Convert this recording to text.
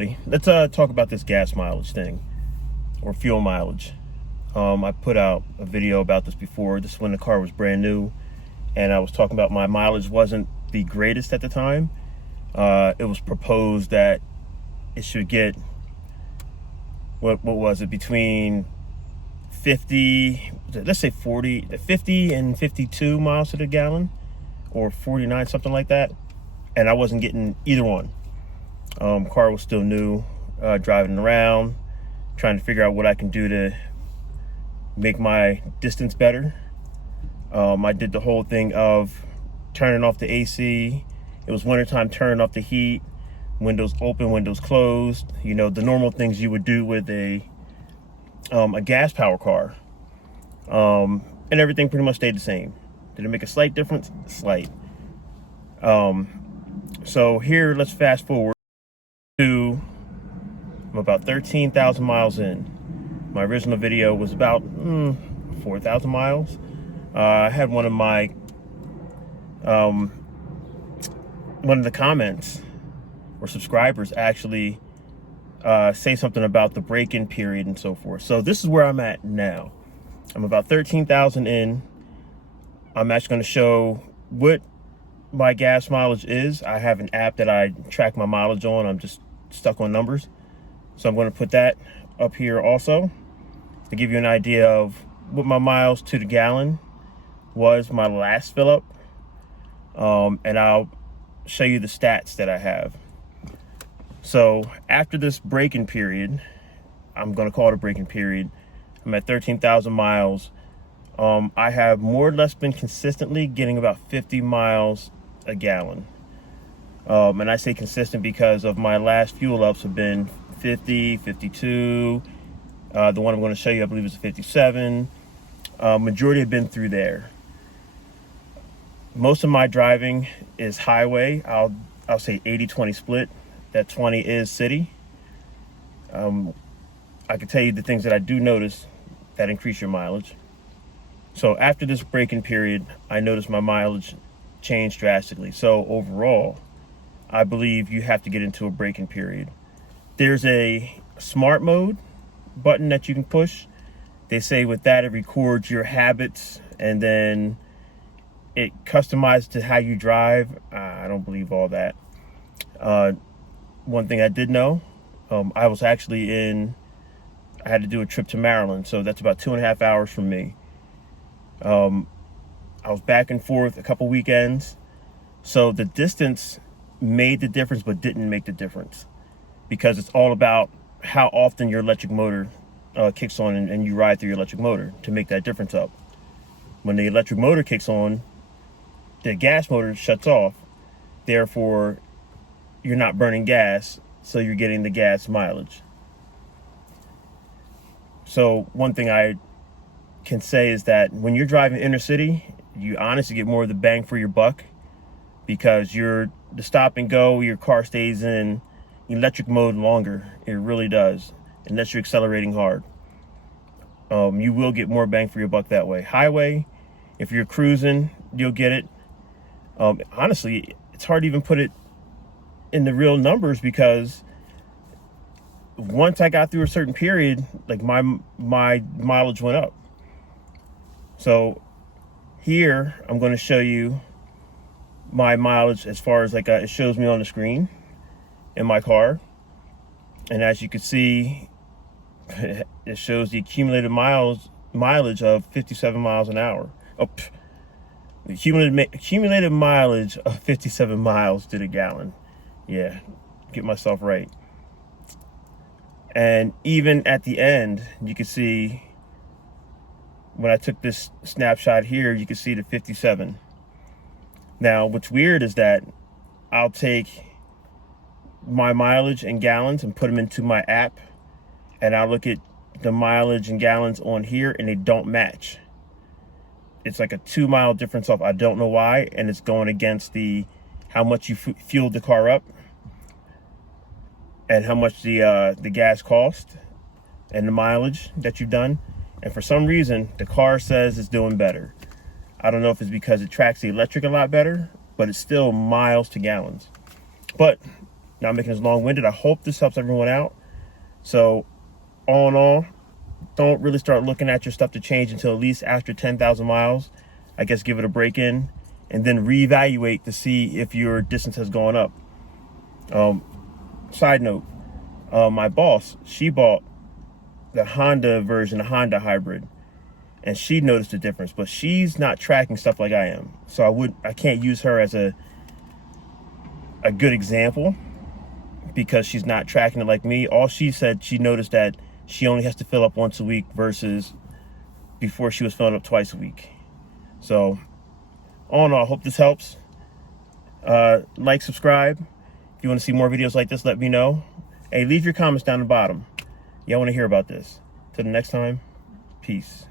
everybody? Let's talk about this gas mileage thing, or fuel mileage. I put out a video about this before. This is when the car was brand new, and I was talking about my mileage wasn't the greatest at the time. It was proposed that it should get, what was it, between 50, let's say 50 and 52 miles to the gallon, or 49, something like that. And I wasn't getting either one. Car was still new, driving around, trying to figure out what I can do to make my distance better. I did the whole thing of turning off the AC. It was wintertime, turning off the heat, windows open, windows closed. You know, the normal things you would do with a gas power car. And everything pretty much stayed the same. Did it make a slight difference? Slight. So here, let's fast forward to, I'm about 13,000 miles in. My original video was about 4,000 miles. I had one of the comments or subscribers actually say something about the break-in period and so forth. So this is where I'm at now. I'm about 13,000 in. I'm actually going to show what my gas mileage is. I have an app that I track my mileage on. I'm just stuck on numbers. So I'm going to put that up here also to give you an idea of what my miles to the gallon was my last fill up. And I'll show you the stats that I have. So after this break-in period, I'm going to call it a break-in period, I'm at 13,000 miles. I have more or less been consistently getting about 50 miles a gallon. And I say consistent because of my last fuel ups have been 50, 52. The one I'm going to show you, I believe, is 57. Majority have been through there. Most of my driving is highway. I'll say 80-20 split. That 20 is city. I can tell you the things that I do notice that increase your mileage. So after this break-in period, I noticed my mileage changed drastically. So overall, I believe you have to get into a break-in period. There's a smart mode button that you can push. They say with that, it records your habits and then it customizes to how you drive. I don't believe all that. One thing I did know, I was actually I had to do a trip to Maryland. So that's about 2.5 hours from me. I was back and forth a couple weekends. So the distance made the difference, but didn't make the difference because it's all about how often your electric motor kicks on and you ride through your electric motor to make that difference up. When the electric motor kicks on, the gas motor shuts off. Therefore, you're not burning gas, so you're getting the gas mileage. So one thing I can say is that when you're driving inner city, you honestly get more of the bang for your buck because the stop and go, your car stays in electric mode longer. It really does, unless you're accelerating hard. You will get more bang for your buck that way. Highway, if you're cruising, you'll get it. Honestly, it's hard to even put it in the real numbers because once I got through a certain period, like my mileage went up. So here I'm going to show you my mileage as far as it shows me on the screen in my car. And as you can see, it shows the accumulated mileage of 57 miles an hour. The accumulated mileage of 57 miles to the gallon. Yeah, get myself right. And even at the end, you can see when I took this snapshot here, you can see the 57. Now, what's weird is that I'll take my mileage in gallons and put them into my app, and I'll look at the mileage in gallons on here, and they don't match. It's like a 2 mile difference off. I don't know why, and it's going against how much you fueled the car up and how much the gas cost and the mileage that you've done. And for some reason, the car says it's doing better. I don't know if it's because it tracks the electric a lot better, but it's still miles to gallons. But not making this long-winded. I hope this helps everyone out. So all in all, don't really start looking at your stuff to change until at least after 10,000 miles. I guess give it a break in and then reevaluate to see if your distance has gone up. Side note, my boss, she bought the Honda version, the Honda hybrid, and she noticed the difference, but she's not tracking stuff like I am. So I can't use her as a good example because she's not tracking it like me. All she said, she noticed that she only has to fill up once a week versus before she was filling up twice a week. So all in all, I hope this helps. Like, subscribe. If you want to see more videos like this, let me know. Hey, leave your comments down the bottom. Y'all want to hear about this. Till the next time, peace.